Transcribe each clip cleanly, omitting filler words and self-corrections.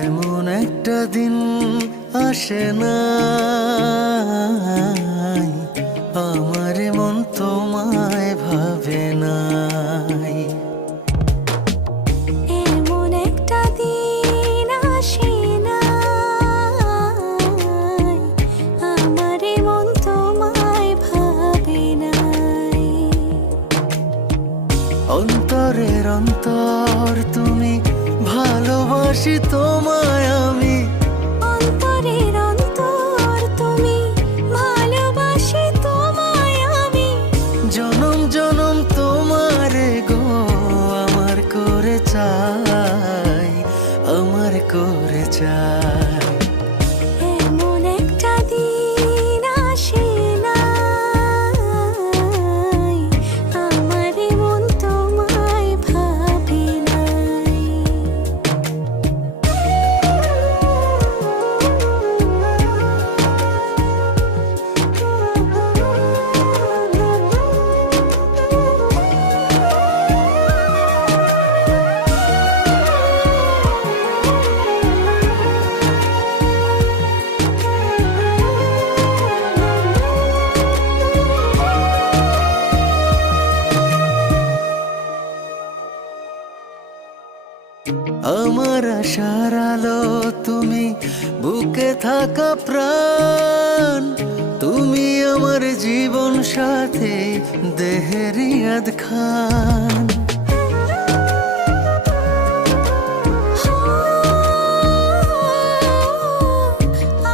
এমন একটা দিন আসে না আমার মন তোমায় ভাবে নাই। এমন একটা দিন আসে না আমার মন তোমায় ভাবে নাই। অন্তরের অন্তর তুমি, ভালোবাসি তোমায় আমি। অন্তরের অন্তর তুমি, ভালোবাসি তোমায় আমি। জনম জনম তোমারে গো আমার করে চাই, আমার করে চাই। এমন একটা দিন আসে না আমার মন তোমায় ভাবে নাই। আমার আশার আলো তুমি, বুকে থাকা প্রাণ তুমি, আমার জীবন সাথী দেহের ইয়াদ খান।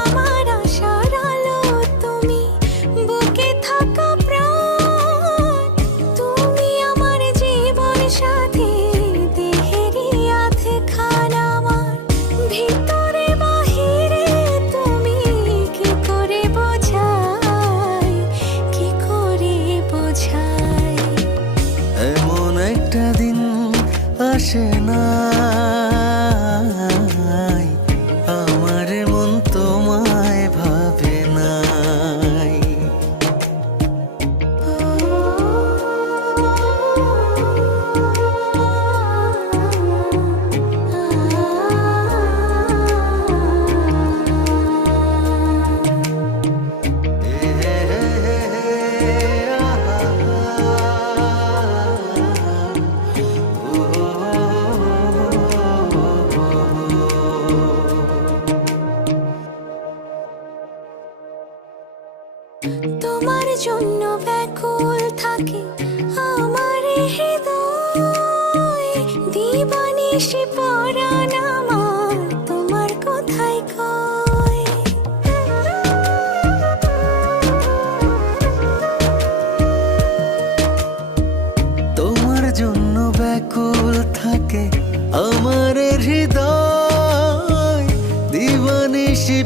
আমার আশার আলো তুমি, বুকে থাকা প্রাণ তুমি, আমার জীবন সাথী দেহেরই আধখান। আমার ভিতরে বাহিরে তুমি, কি করে বোঝাই, কি করে বোঝাই। এমন একটা দিন আসে না আমার মন তোমায় ভাবে নাই। তোমার জন্য ব্যাকুল থাকে আমার হৃদয়, দিবানিশি পরাণ আমার তোমার কথাই কয়। তোমার জন্য ব্যাকুল থাকে আমার হৃদয়, দিবানিশি